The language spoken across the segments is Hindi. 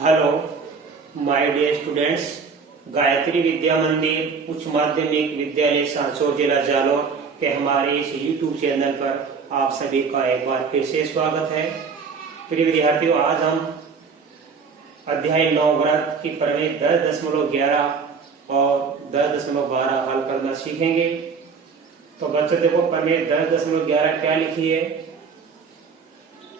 Hello my dear students, Gayatri Vidya Mandir उच्च माध्यमिक विद्यालय सांचौर जिला जालौर के हमारे इस यूट्यूब चैनल पर आप सभी का एक बार फिर से स्वागत है। प्रिय विद्यार्थियों, आज हम अध्याय 9 व्रत की प्रमेय 10.11 और 10.12 हल करना सीखेंगे। तो बच्चों देखो, प्रमेय 10.11 क्या लिखी है।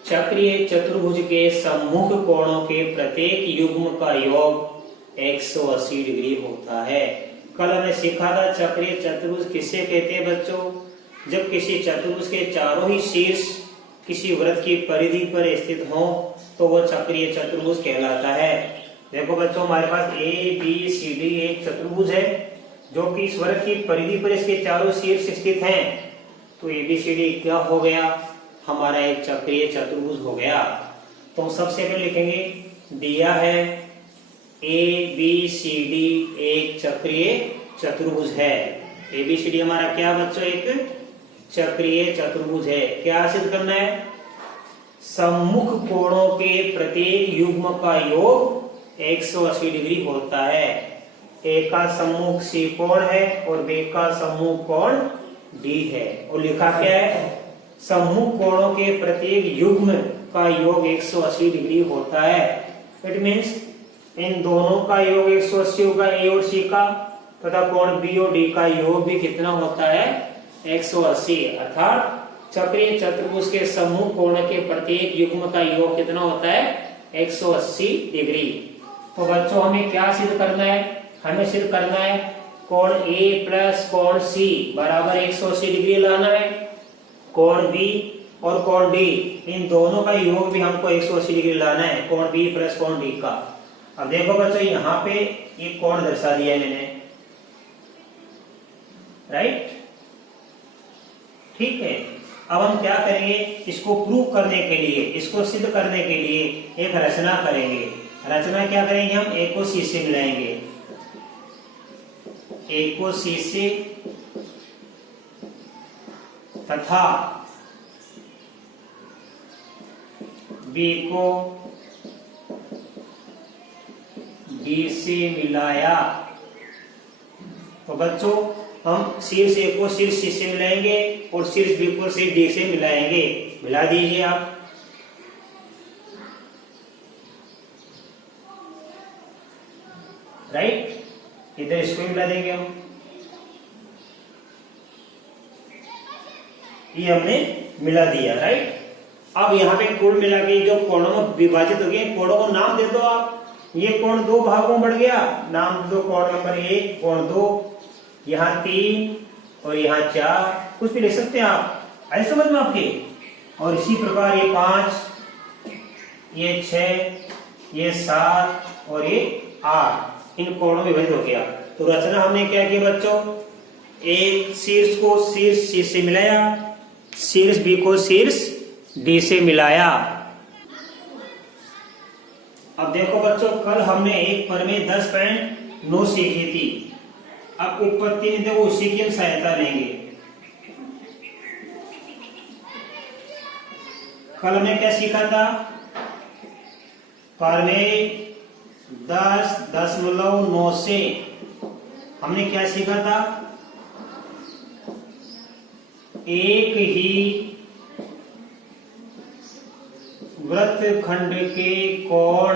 चक्रीय चतुर्भुज के सम्मुख कोणों के प्रत्येक युग्म का योग 180 डिग्री होता है। कल हमने सीखा था चक्रीय चतुर्भुज किसे कहते हैं बच्चों। जब किसी चतुर्भुज के चारों ही शीर्ष किसी वृत्त की परिधि पर स्थित हो तो वह चक्रीय चतुर्भुज कहलाता है। देखो बच्चों, हमारे पास ए बी सी डी एक चतुर्भुज है जो कि इस वृत्त की परिधि पर इसके चारों शीर्ष स्थित हैं। तो ए बी सी डी क्या हो गया, हमारा एक चक्रीय चतुर्भुज हो गया। तो सबसे पहले लिखेंगे, दिया है ए बी सी डी एक चक्रीय चतुर्भुज है। ए बी सी डी हमारा क्या बच्चों, एक चक्रीय चतुर्भुज है। क्या सिद्ध करना है, सम्मुख कोणों के प्रत्येक युग्म का योग 180 डिग्री होता है। ए का सम्मुख सी कोण है और बी का सम्मुख कोण डी है। और लिखा क्या है, सम्मुख कोणों के प्रत्येक युग्म का योग 180 डिग्री होता है। इट मीन्स इन दोनों का योग 180 होगा, ए और सी का, तथा कोण बी और डी का योग भी कितना होता है, 180। अर्थात चक्रीय चतुर्भुज के सम्मुख कोण के प्रत्येक युग्म का योग कितना होता है, 180 डिग्री। तो बच्चों हमें क्या सिद्ध करना है, हमें सिद्ध करना है कोण ए प्लस कोण सी बराबर 180 डिग्री लाना है। कोण बी और कोण डी इन दोनों का योग भी हमको 180 डिग्री लाना है, कोण बी प्लस कोण डी का। अब देखो बच्चों, यहाँ पे ये कोण दर्शा दिया है मैंने, राइट, ठीक है। अब हम क्या करेंगे, इसको प्रूव करने के लिए, इसको सिद्ध करने के लिए एक रचना करेंगे। रचना क्या करेंगे, हम ए को सी से मिलाएंगे, ए को सी से तथा बी को डी से मिलाया। तो बच्चों हम शीर्ष ए को शीर्ष सी से मिलाएंगे और शीर्ष बी को शीर्ष डी से मिलाएंगे। मिला दीजिए आप। राइट, इधर इसको मिला देंगे हम, ये हमने मिला दिया। राइट, अब यहाँ पे कुल मिला के जो कोणों में विभाजित हो गए, कोणों को नाम दे दो आप। ये कोण दो भागों में बढ़ गया, नाम दो कोण नंबर 1, कोण 2, यहाँ 3 और यहाँ 4, कुछ भी लिख सकते हैं आप, आई समझ में आपके। और इसी प्रकार ये 5, ये 6, ये 7 और ये 8 इन कोणों में विभाजित हो गया। तो रचना हमने क्या की बच्चों, एक शीर्ष को शीर्ष सी से मिलाया, शीर्ष बी को शीर्ष डी से मिलाया। अब देखो बच्चों, कल हमने एक प्रमेय 10.9 सीखी थी। अब उत्पत्ति में देखो उसी की हम सहायता लेंगे। कल हमने क्या सीखा था, प्रमेय 10.9 से हमने क्या सीखा था, एक ही वृत्तखंड के कोण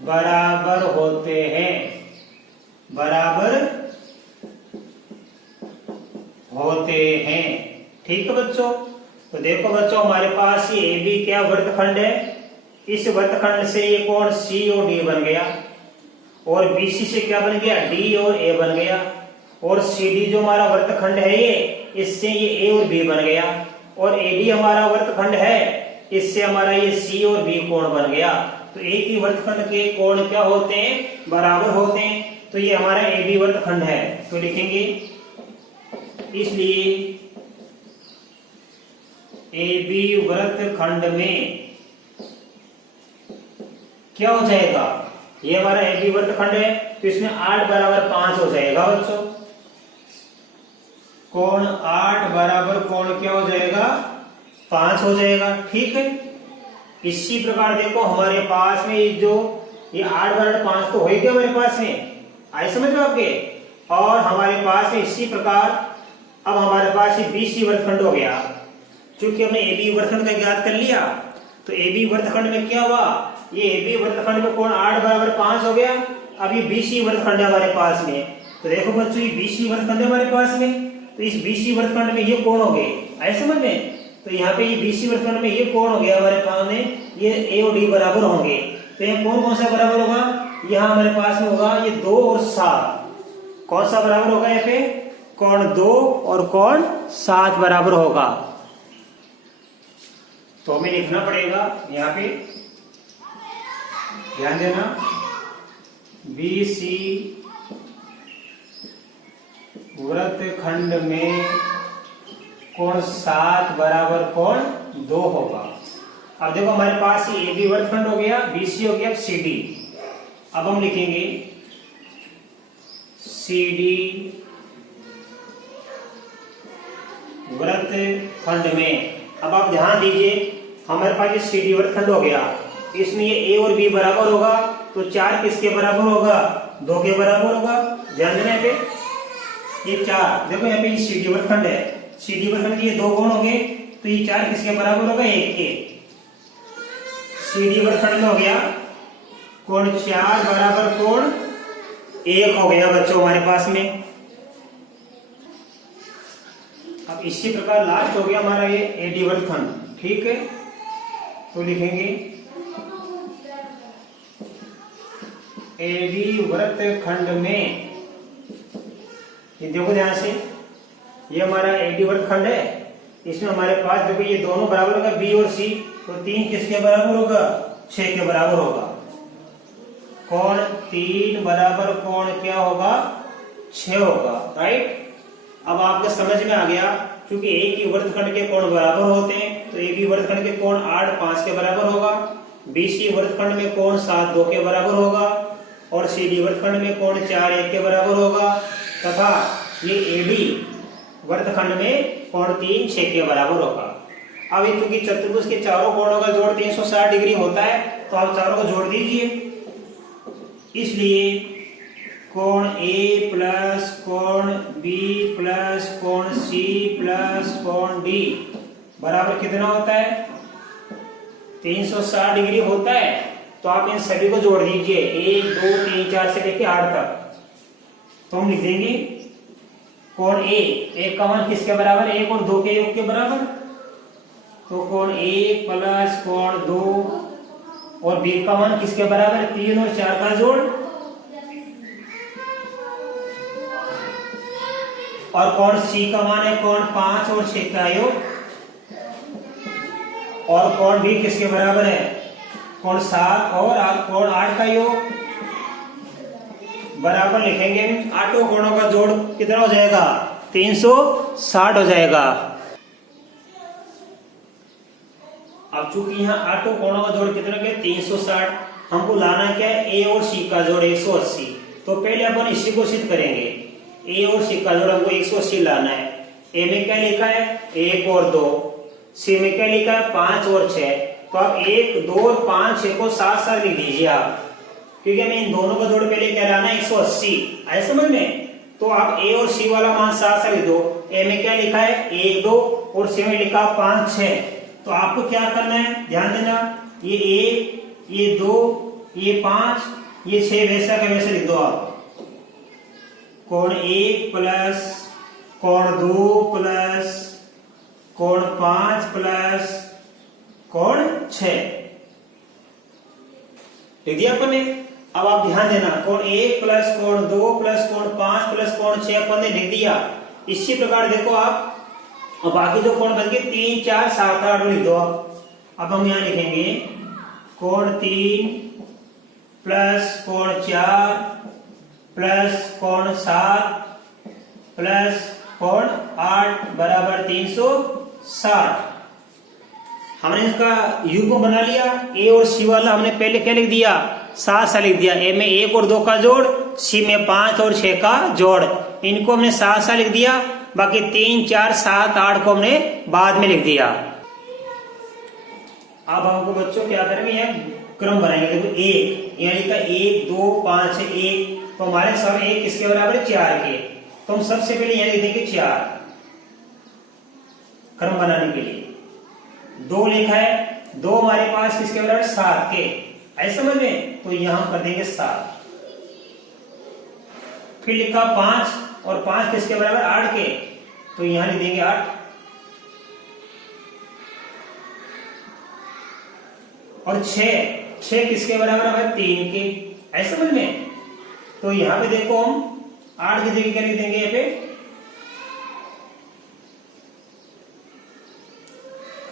बराबर होते हैं, बराबर होते हैं। ठीक है बच्चों। तो देखो बच्चों, हमारे पास ये ए बी क्या वृत्तखंड है, इस वृत्तखंड से ये कोण सी और डी बन गया, और बी सी से क्या बन गया, डी और ए बन गया, और सी डी जो हमारा वृत्तखंड है ये, इससे ये ए और बी बन गया, और एडी हमारा वृत्तखंड है, इससे हमारा ये सी और बी कोण बन गया। तो एक ही वृत्तखंड के कोण क्या होते हैं, बराबर होते हैं। तो ये हमारा ए बी वृत्तखंड है, तो लिखेंगे इसलिए ए बी वृत्तखंड में क्या हो जाएगा, ये हमारा ए बी वृत्तखंड है, तो इसमें 8 बराबर 5 हो जाएगा बच्चों। कोण 8 बराबर कोण क्या हो जाएगा, 5 हो जाएगा। ठीक है, इसी प्रकार देखो हमारे पास में जो ये 8 बराबर 5 तो हो ही गया हमारे पास में, आए समझ में आपके। और हमारे पास में इसी प्रकार अब हमारे पास ये BC वर्गखंड हो गया। क्योंकि हमने AB वर्गखंड का ज्ञात कर लिया, तो AB वर्गखंड में क्या हुआ, ये AB वर्गखंड में कोण 8 बराबर 5 हो गया। अब ये BC वर्गखंड है हमारे पास में, तो देखो बच्चों ये BC वर्गखंड है हमारे पास में, तो इस BC वर्गखंड में ये कोण हो गए, आए समझ में। तो यहाँ पे ये BC वर्गखंड में ये कोण हो गया हमारे पास में, ये A और D बराबर होंगे। तो ये कोण कौन सा बराबर होगा, यहाँ हमारे पास में होगा ये 2 और 7। कौन सा बराबर होगा यहाँ पे, कोण 2 और कोण 7 बराबर होगा। तो हमें लिखना पड़ेगा यहाँ पे, ध्यान देना, BC वृत्तखंड में कोण 7 बराबर कोण 2 होगा। अब देखो हमारे पास ये AB वर्गखंड हो गया, BC हो गया, CD। अब हम लिखेंगे CD वृत्तखंड में। अब आप ध्यान दीजिए हमारे पास ये CD वर्गखंड हो गया, इसमें ये A और B बराबर होगा, तो 4 किसके बराबर होगा, 2 के बराबर होगा। ध्यान देना यहाँ पे ये 4, देखो यहाँ पे ये CD वर्गखंड है, CD वर्गखंड के ये 2 कोण हो गए, तो ये 4 किसके बराबर होगा, 1 के। CD वर्गखंड में हो गया कोण 4 बराबर कोण 1 हो गया बच्चों हमारे पास में। अब इसी प्रकार लास्ट हो गया हमारा ये AD वर्गखंड, ठीक है। तो लिखेंगे AD वृत्तखंड में, ये देखो ध्यान से, ये हमारा AD वर्गखंड है, इसमें हमारे पास देखो ये दोनों बराबर होगा B और C, तो 3 किसके बराबर होगा, 6 के बराबर होगा। कोण 3 बराबर कोण क्या होगा, 6 होगा, राइट। अब आपको समझ में आ गया, क्योंकि एक ही वृत्तखंड के कोण बराबर होते हैं, तो AB वर्गखंड के कोण 8 5 के बराबर होगा, BC वर्गखंड में कोण 7 2 के बराबर होगा, और CD वर्गखंड में कोण 4 1 के बराबर होगा, तथा ये AD वर्गखंड में कोण 3 6 के बराबर होगा। अब ये चूंकि चतुर्भुज के चारों कोणों का जोड़ 360 डिग्री होता है, तो आप चारों को जोड़ दीजिए। इसलिए कोण A प्लस कोण B प्लस कोण C प्लस कोण D बराबर कितना होता है, 360 डिग्री होता है। तो आप इन सभी को जोड़ दीजिए, 1 2 3 4 से लेकर 8 तक। तो हम लिख देंगे कोण A, 1 का मान किसके बराबर, 1 और 2 के योग के बराबर, तो कोण A प्लस कोण 2 और B का मान किसके बराबर, 3 और 4 का जोड़, और कोण C का मान है कोण 5 और 6 का योग, और कोण B किसके बराबर है, कोण 7 और कोण 8 का योग, बराबर लिखेंगे। आठों कोणों का जोड़ कितना हो जाएगा, 360 हो जाएगा। अब चूंकि यहाँ आठों कोणों का जोड़ कितना क्या, 360, हमको लाना क्या है, A और C का जोड़ 180। तो पहले अपन इसी को सिद्ध करेंगे, A और C का जोड़ हमको 180 लाना है। A में क्या लिखा है, 1 और 2, C में क्या लिखा है, 5 और 6। तो आप 1 2 और 5 6 को साथ साथ लिख दीजिए आप, क्योंकि हमें इन दोनों का जोड़ पहले क्या लाना है, 180, आए समझ में। तो आप A और C वाला मान साथ साथ लिख दो। A में क्या लिखा है, 1 2, और C में लिखा 5 6। तो आपको क्या करना है, ध्यान देना, ये 1 ये 2 ये 5 ये 6 वैसा का वैसा लिख दो आप। कोण 1 प्लस कोण 2 प्लस कोण 5 प्लस कोण 6 लिख दिया अपन ने। अब आप ध्यान देना, कोण 1 प्लस कोण 2 प्लस कोण 5 प्लस कोण 6 अपन ने लिख दिया। इसी प्रकार देखो आप, अब बाकी जो कोण बच गए 3 4 7 8 लिख दो। अब हम यहाँ लिखेंगे कोण 3 प्लस कोण 4 प्लस कोण 7 प्लस कोण 8 बराबर 360। हमने इसका युग्म बना लिया। ए और सी वाला हमने पहले क्या लिख दिया, 7 लिख दिया। ए में 1 और 2 का जोड़, सी में 5 और 6 का जोड़, इनको हमने 7 लिख दिया। बाकी 3 4 7 8 को हमने बाद में लिख दिया। अब हमको बच्चों क्या करेंगे, यहाँ क्रम बनाएंगे। देखो 1 यानी का 1 2 5 है 1, तो हमारे सब 1 किसके बराबर है, 4 के। तो हम सबसे पहले यहाँ लिख देंगे 4 क्रम बनाने के लिए। 2 लिखा है, 2 हमारे पास किसके बराबर, 7 के, ऐसे समझ में, तो यहां हम कर देंगे 7। फिर लिखा 5 और 5 किसके बराबर, 8 के, तो यहां लिख देंगे 8। और 6 किसके बराबर है, 3 के, ऐसे समझ में। तो यहां पे देखो हम 8 की जगह क्या लिख देंगे, यहाँ पे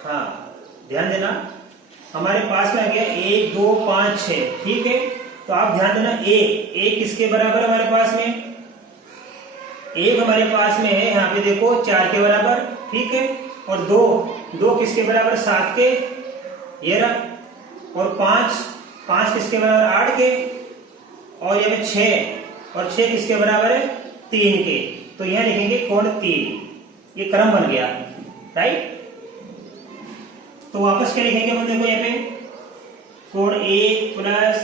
हाँ ध्यान देना, हमारे पास में आ गया 1 2 5 6, ठीक है। तो आप ध्यान देना, 1 किसके बराबर हमारे पास में, 1 हमारे पास में है यहाँ पे देखो 4 के बराबर, ठीक है। और 2 किसके बराबर, 7 के, ये रहा। और 5 किसके बराबर, 8 के। और यहाँ पे 6 और 6 किसके बराबर है, 3 के। तो यहाँ लिखेंगे कोण 3, ये क्रम बन गया, राइट। तो वापस क्या लिखेंगे हम, देखो यहाँ पे कोण 1 प्लस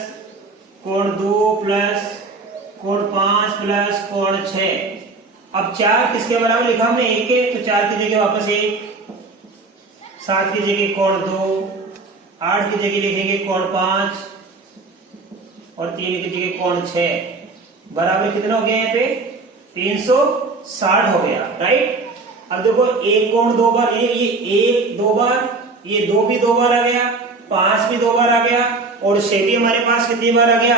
कोण 2 प्लस कोण 5 प्लस कोण 6। अब 4 किसके बराबर लिखा हमने, 1 के, तो 4 की जगह वापस 1, 7 की जगह कोण 2, 8 की जगह लिखेंगे कोण 5 और 3 की जगह कोण 6। बराबर कितना हो गया यहाँ पे, 360 हो गया, राइट। अब देखो 1 कोण 2 बार, ये 1 2 बार, ये 2 भी 2 बार आ गया, 5 भी 2 बार आ गया, और 6 भी हमारे पास कितनी बार आ गया,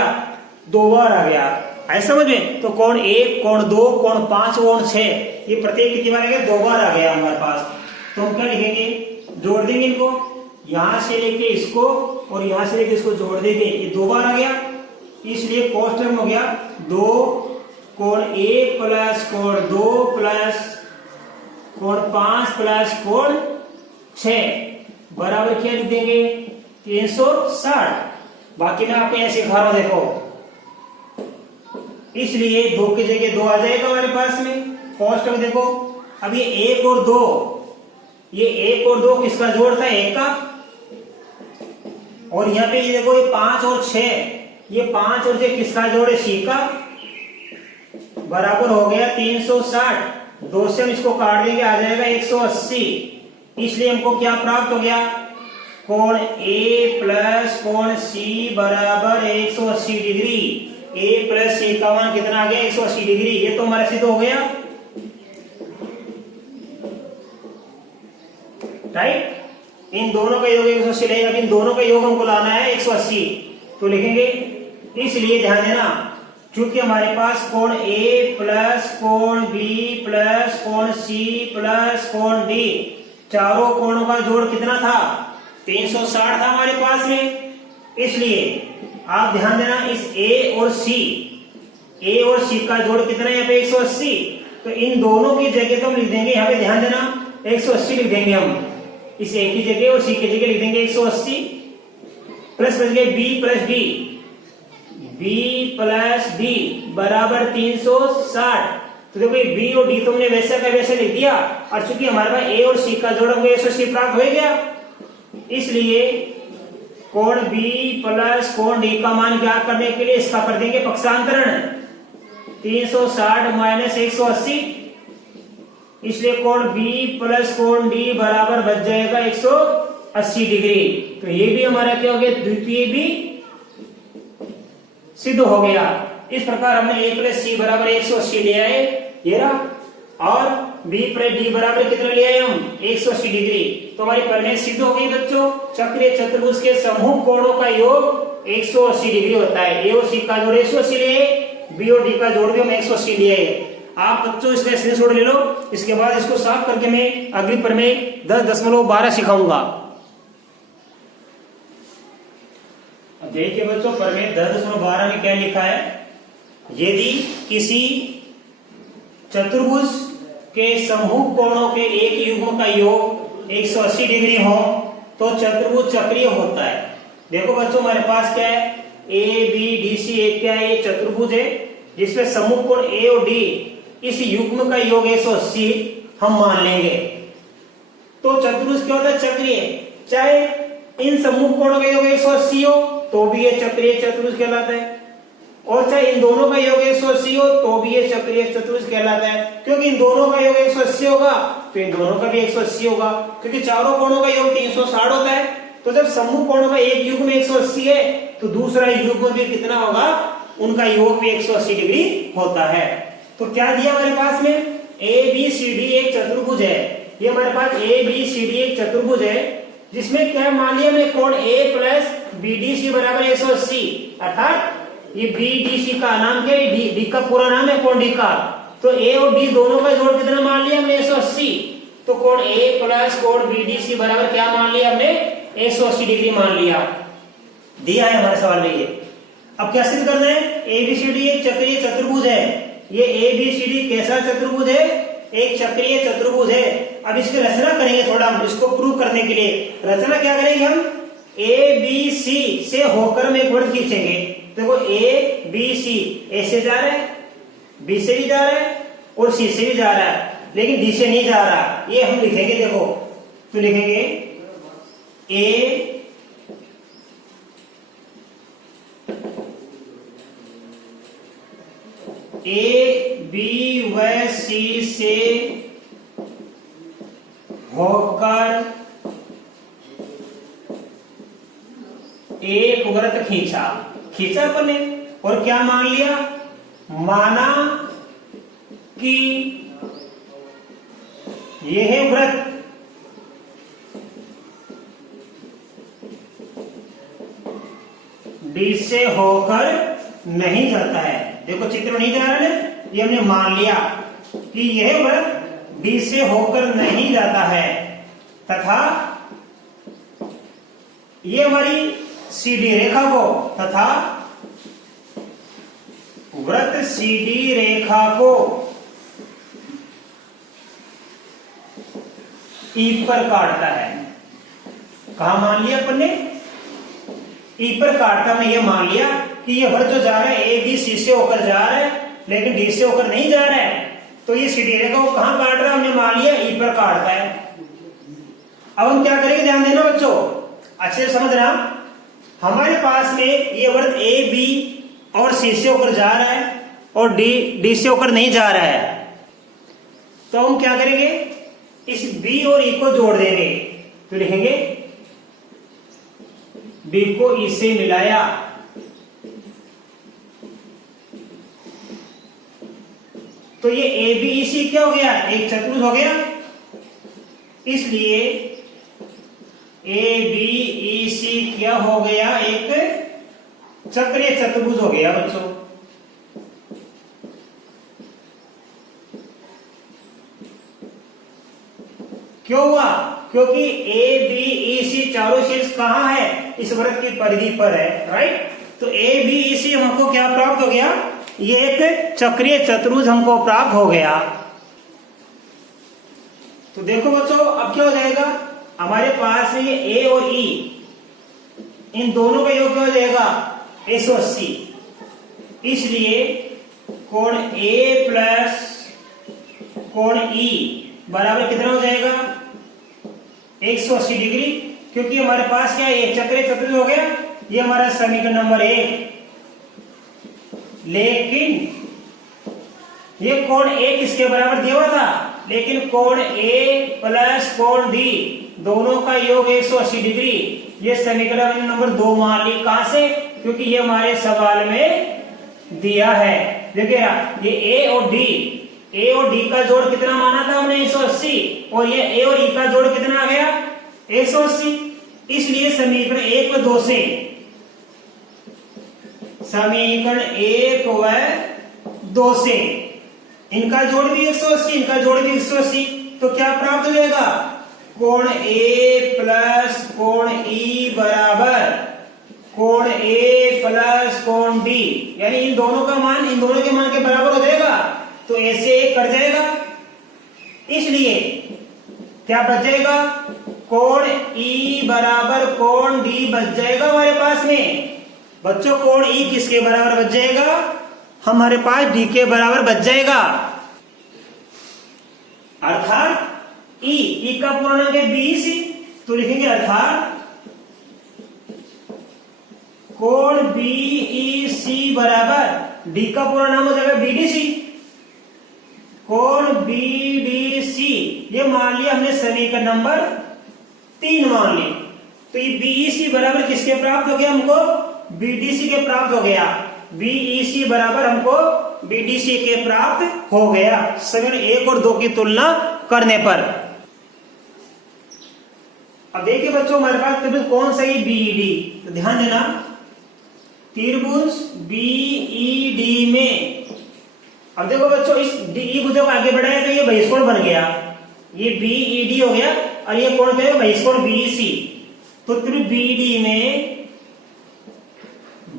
2 बार आ गया, ऐसा समझ में। तो कोण 1 कोण 2 कोण 5 कोण 6, ये प्रत्येक कितनी बार आ गया, 2 बार आ गया हमारे पास। तो हम क्या लिखेंगे, जोड़ देंगे इनको, यहां से लेके इसको और यहां से लेके इसको जोड़ देंगे, ये 2 बार आ गया, इसलिए कोष्टक में हो गया 2 कोण 1 प्लस कोण 2 प्लस कोण 5 प्लस कोण 6 बराबर क्या लिख देंगे, 360। बाकी मैं आपको ऐसे सिखा रहा हूं, देखो, इसलिए 2 की जगह 2 आ जाएगा हमारे पास में कोष्टक में। देखो अब ये 1 और 2, ये 1 और 2 किसका जोड़ था, 1 का। और यहाँ पे ये देखो ये 5 और 6, ये 5 और 6 किसका जोड़ है, C का। बराबर हो गया 360। 2 से हम इसको काट देंगे, आ जाएगा 180। इसलिए हमको क्या प्राप्त हो गया, कोण A प्लस कोण C बराबर 180 डिग्री। A प्लस C का मान कितना आ गया, 180 डिग्री। ये तो हमारा सिद्ध हो गया, राइट। इन दोनों का योग 180 रहेगा, इन दोनों का योग हमको लाना है 180, तो लिखेंगे। इसलिए ध्यान देना, क्योंकि हमारे पास कोण A प्लस कोण B प्लस कोण C प्लस कोण D, चारों कोणों का जोड़ कितना था, 360 था हमारे पास में। इसलिए आप ध्यान देना, इस A और C का जोड़ कितना है यहाँ पे, 180। तो इन दोनों की जगह तो हम लिख देंगे, यहाँ पे ध्यान देना 180 लिख देंगे हम, इस A की जगह और C की जगह लिख देंगे 180। प्लस बच गए B प्लस D बराबर 360। तो देखो B और D तुमने वैसे का वैसे लिख दिया, और चूंकि हमारे पास A और C का जोड़ हमको 180 प्राप्त हो गया, इसलिए कोण B प्लस कोण D का मान ज्ञात करने के लिए इसका कर देंगे पक्षांतरण, 360 माइनस 180। इसलिए कोण B प्लस कोण D बराबर बच जाएगा 180 डिग्री। तो ये भी हमारा क्या हो गया, द्वितीय भी सिद्ध हो गया। इस प्रकार हमने A प्लस C बराबर 180 लिया है, ये रहा। और B प्लस D बराबर कितना लिया है हम, 180 डिग्री। तो हमारी प्रमेय सिद्ध हो गई बच्चों। चक्रीय चतुर्भुज के समूह कोणों का योग 180 डिग्री होता है। A और C का जोड़ 180 लिए, B और D का जोड़ भी हम 180 लिए है। आप बच्चों इसका स्क्रीनशॉट ले लो, इसके बाद इसको साफ करके मैं अगली प्रमेय 10.12 सिखाऊंगा। देखिए बच्चों, प्रमेय 10.12 में क्या लिखा है, यदि किसी चतुर्भुज के समूह कोणों के एक युग्म का योग 180 डिग्री हो तो चतुर्भुज चक्रीय होता है। देखो बच्चों, हमारे पास क्या है, ABDC एक क्या है, ये चतुर्भुज है जिसमें समूह कोण A और D इस युग्म का योग 180 हम मान लेंगे। तो चतुर्भुज क्या होता है, चक्रीय। चाहे इन सम्मुख कोणों का योग 180 हो तो भी ये चक्रीय चतुर्भुज कहलाता है, और चाहे इन दोनों का योग 180 हो तो भी ये चक्रीय चतुर्भुज कहलाता है, क्योंकि इन दोनों का योग 180 होगा तो इन दोनों का भी 180 होगा, क्योंकि चारों कोणों का योग 360 होता है। तो जब सम्मुख कोणों का एक युग्म 180 है तो दूसरा युग्म भी कितना होगा, उनका योग भी 180 डिग्री होता है। तो क्या दिया हमारे पास में, ए बी सी डी एक चतुर्भुज है। ये हमारे पास ए बी सी डी एक चतुर्भुज है जिसमें क्या मान लिया हमने, कोण ए प्लस बी डी सी बराबर 180, अर्थात ये बी डी सी का नाम क्या है, डी का पूरा नाम है कोण डी का। तो ए और डी दोनों का जोड़ कितना मान लिया हमने, 180। तो कोण ए प्लस कोण बी डी सी बराबर क्या मान लिया हमने, 180 डिग्री मान लिया। दिया है हमारे सवाल में ये। अब क्या सिद्ध करना है, ए बी सी डी एक चक्रीय चतुर्भुज है। ये ए बी सी डी कैसा चतुर्भुज है, एक चक्रीय चतुर्भुज है। अब इसकी रचना करेंगे, थोड़ा इसको प्रूव करने के लिए रचना क्या करेंगे हम, ए बी सी से होकर में एक वृत्त खींचेंगे। देखो ए बी सी ऐसे जा रहा है, बी से भी जा रहा है और सी से भी जा रहा है, लेकिन डी से नहीं जा रहा। ये हम लिखेंगे, देखो तो लिखेंगे ए बी व सी से होकर एक वृत्त खींचा अपन ने, और क्या मान लिया, माना कि यह है वृत्त डी से होकर नहीं जाता है। देखो चित्र में नहीं जा रहा है, ये हमने मान लिया कि यह वृत्त डी से होकर नहीं जाता है, तथा ये हमारी सीधी रेखा को, तथा वृत्त सीधी रेखा को ई पर काटता है। कहा मान लिया अपन ने, ई पर काटता में ये मान लिया कि ये वृत्त जो जा रहा है ए बी सी से होकर जा रहा है, लेकिन डी से होकर नहीं जा रहा है। तो ये सीधी रेखा को कहां काट रहा है, हमने मान लिया ई पर काटता है। अब हम क्या करेंगे, ध्यान देना बच्चों, अच्छे से समझना। हमारे पास में ये वृत्त ए बी और सी से होकर जा रहा है और डी से होकर नहीं जा रहा है। तो हम क्या करेंगे, इस बी और ई को जोड़ देंगे। तो लिखेंगे बी को ई से मिलाया, तो ये ए बी ई सी क्या हो गया, एक चतुर्भुज हो गया। इसलिए ए बी ई सी क्या हो गया, एक चक्रीय चतुर्भुज हो गया बच्चों। क्यों हुआ, क्योंकि ए बी ई सी चारों शीर्ष कहां है, इस वृत्त की परिधि पर है, राइट। तो ए बी ई सी हमको क्या प्राप्त हो गया, ये एक चक्रीय चतुर्भुज हमको प्राप्त हो गया। तो देखो बच्चों, अब क्या हो जाएगा, हमारे पास ये ए और ई, इन दोनों का योग क्या हो जाएगा, 180। इसलिए कोण ए प्लस कोण ई बराबर कितना हो जाएगा, 180 डिग्री, क्योंकि हमारे पास क्या है, चक्रीय चतुर्भुज हो गया। ये हमारा समीकरण नंबर 1। लेकिन ये कोण ए किसके बराबर दिया हुआ था, लेकिन कोण ए प्लस कोण डी दोनों का योग 180 डिग्री, ये समीकरण नंबर 2 मान ली। कहां से, क्योंकि ये हमारे सवाल में दिया है। देखिए ये ए और डी का जोड़ कितना माना था हमने, 180, और ये ए और ई का जोड़ कितना आ गया, 180। इसलिए समीकरण 1 व 2 से, समीकरण 1 व 2 से इनका जोड़ भी 180, इनका जोड़ भी 180, तो क्या प्राप्त हो जाएगा, कोण ए प्लस कोण ई बराबर कोण ए प्लस कोण डी, यानी इन दोनों का मान इन दोनों के मान के बराबर हो जाएगा। तो ऐसे एक कट जाएगा, इसलिए क्या बच जाएगा, कोण ई बराबर कोण डी बच जाएगा हमारे पास में। बच्चों कोण ई किसके बराबर बच जाएगा, हमारे पास डी के बराबर बच जाएगा। अर्थात ई का पूरा नाम है बी सी, तो लिखेंगे अर्थात कोण बीईसी बराबर डी का पूरा नाम हो जाएगा बीडीसी। कोण बीडीसी ये मान लिया हमने समीकरण नंबर 3 मान ली। तो ये बीईसी बराबर किसके प्राप्त हो गया हमको? बीडीसी के प्राप्त हो गया। बीईसी बराबर हमको बीडीसी के प्राप्त हो गया समीकरण 1 और 2 की तुलना करने पर। अब देखिए बच्चों हमारे पास त्रिभुज कौन सा है? बीईडी। तो ध्यान देना त्रिभुज बीईडी में, अब देखो बच्चों इस डी भुजा को आगे बढ़ाया तो ये बहिष्कोण बन गया, ये बीईडी हो गया और ये कोण क्या है? बहिष्कोण बीईसी। तो त्रिभुज बीईडी में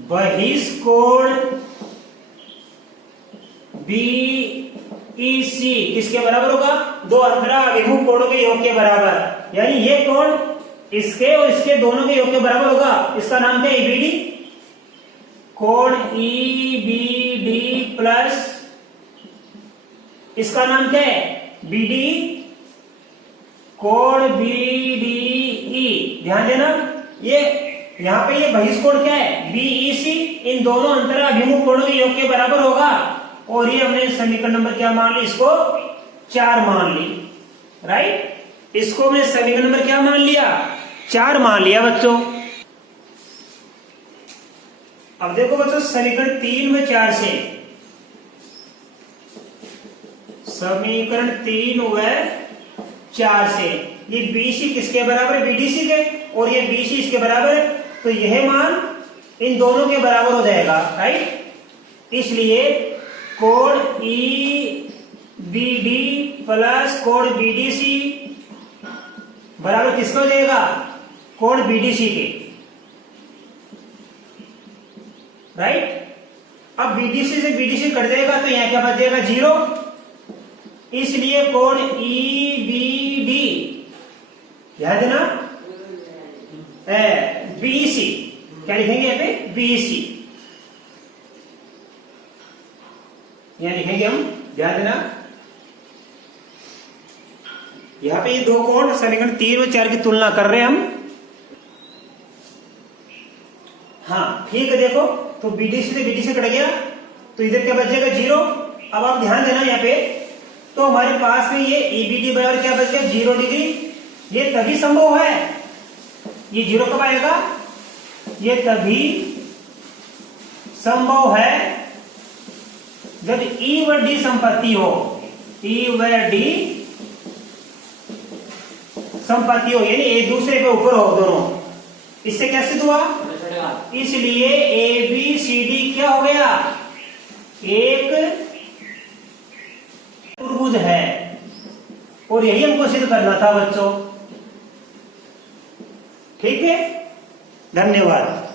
बहिष्कोण बीईसी किसके बराबर होगा? दो अंतराभिमुख कोणों के योग के बराबर। यानी ये कोण इसके और इसके दोनों के योग के बराबर होगा। इसका नाम क्या है? ईबीडी। कोण ईबीडी प्लस इसका नाम क्या है? बीडी। कोण बीडीई। ध्यान देना ये यहाँ पे ये बहिष्कोण क्या है? बीईसी। इन दोनों अंतराभिमुख कोणों के योग के बराबर होगा। और ये हमने समीकरण नंबर क्या मान ली? इसको 4 मान ली। राइट, इसको हमने समीकरण नंबर क्या मान लिया? 4 मान लिया बच्चों। अब देखो बच्चों समीकरण 3 व 4 से, समीकरण 3 व 4 से ये बीसी किसके बराबर है? बीडीसी के। और ये बीसी इसके बराबर है, तो यह मान इन दोनों के बराबर हो जाएगा। राइट, इसलिए कोण ईबीडी प्लस कोण बीडीसी बराबर किसका हो जाएगा? कोण बीडीसी के। राइट, अब बीडीसी से बीडीसी कट जाएगा तो यहां क्या बच जाएगा? 0। इसलिए कोण ईबीडी, ध्यान देना बीईसी, क्या लिखेंगे यहाँ पे? बीईसी यहां लिखेंगे हम, ध्यान देना। यहां पे ये दो कोण समीकरण 3 व 4 की तुलना कर रहे हैं हम। हाँ ठीक है, देखो तो बीडीसी से बीडीसी कट गया तो इधर क्या बच जाएगा? 0। अब आप ध्यान देना यहाँ पे, तो हमारे पास में ये ईबीडी बराबर क्या बच गया? 0 डिग्री। ये तभी संभव है, ये 0 कब आएगा? ये तभी संभव है जब ई व डी संपत्ति हो। ई व डी संपत्ति हो, यानी एक दूसरे के ऊपर हो दोनों। इससे क्या सिद्ध हुआ? इसलिए ए बी सी डी क्या हो गया? एक त्रिभुज है। और यही हमको सिद्ध करना था बच्चों। ठीक है, धन्यवाद।